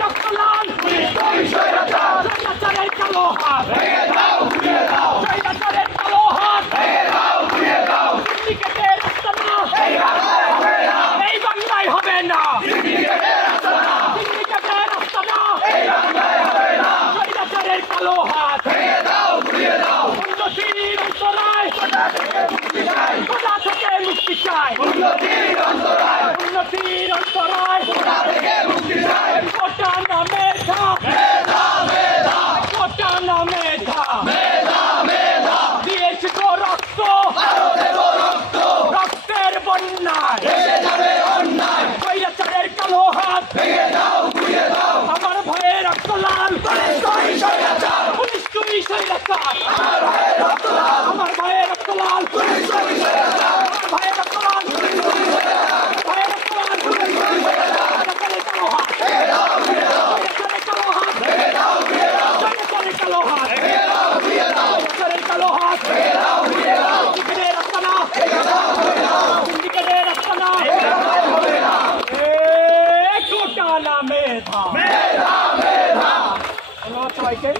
রক্ত লাল স্বৈরাচারের কালো হাত স্বৈরাচারের কালো হাত সিন্ডিকেটের আস্তানা এই বাংলায় হবে না সিন্ডিকেটের আস্তানা স্বৈরাচারের কালো হাত উন্নতির অন্তরায় কোথা থেকে মুক্তি চাই উন্নতির অন্তরায় কোটা না মেধা কোটা না মেধা দিয়েছি তো রক্ত রক্তের বন্যায় স্বৈরাচারের কালো হাত আমার ভয়ে রক্ত লাল পুলিশ তুই স্বৈরাচার আমার ভয়ে রক্ত লাল ভয়ে রক্ত লাল ভয়ে রক্ত লাল স্বৈরাচারের কালো হাত স্বৈরাচারের কালো হাত স্বৈরাচারের কালো হাত স্বৈরাচারের কালো হাত সিন্ডিকেটের আস্তানা সিন্ডিকেটের আস্তানা কোটা না মেধা ধন্যবাদ সবাইকে।